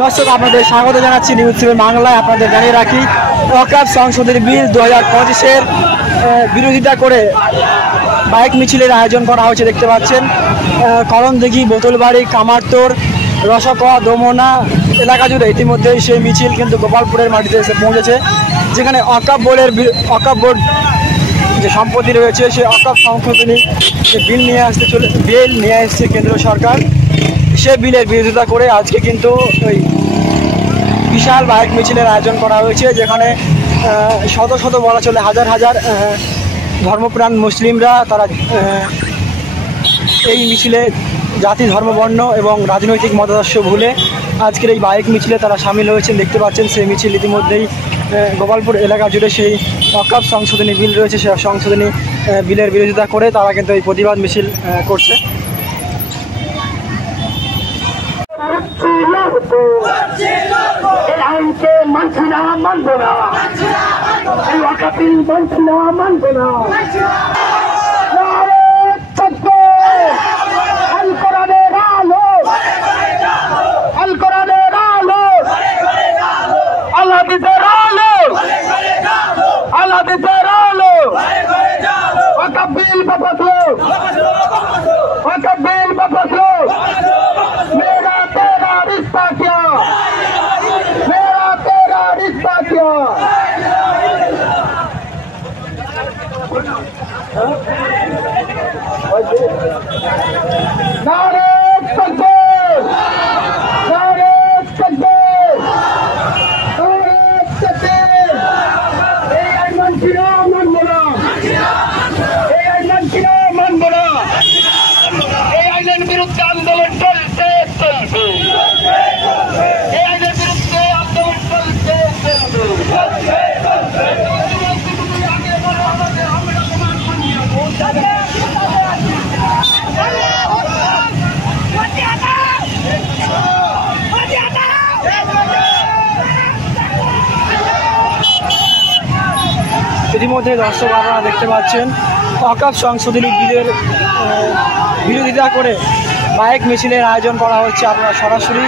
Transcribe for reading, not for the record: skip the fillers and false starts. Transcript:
দর্শক আপনাদের স্বাগত জানাচ্ছি নিউজ সেভেন বাংলায়। আপনাদের জানিয়ে রাখি, ওয়াকফ সংশোধনী বিল 2025-এর বিরোধিতা করে বাইক মিছিলের আয়োজন করা হয়েছে। দেখতে পাচ্ছেন করণদিঘি, বোতলবাড়ি, কামারতোর, রসকোয়া, দোমনা এলাকা জুড়ে ইতিমধ্যেই সেই মিছিল কিন্তু গোপালপুরের মাটিতে এসে পৌঁছেছে, যেখানে ওয়াকফ বোর্ড যে সম্পত্তি রয়েছে সেই ওয়াকফ সংশোধনী যে বিল নিয়ে আসছে কেন্দ্র সরকার, সে বিলের বিরোধিতা করে আজকে কিন্তু ওই বিশাল বাইক মিছিলের আয়োজন করা হয়েছে, যেখানে শত শত বলা চলে হাজার হাজার ধর্মপ্রাণ মুসলিমরা তারা এই মিছিলে জাতি, ধর্ম, বর্ণ এবং রাজনৈতিক মতাদর্শ ভুলে আজকের এই বাইক মিছিলে তারা সামিল হয়েছেন। দেখতে পাচ্ছেন সেই মিছিল ইতিমধ্যেই গোপালপুর এলাকা জুড়ে সেই ওয়াকফ সংশোধনী বিল রয়েছে, সেই সংশোধনী বিলের বিরোধিতা করে তারা কিন্তু এই প্রতিবাদ মিছিল করছে। ইতিমধ্যে দর্শক আপনারা দেখতে পাচ্ছেন ওয়াকফ সংশোধনী বিলের বিরোধিতা করে বাইক মিছিলের আয়োজন করা হচ্ছে। আপনারা সরাসরি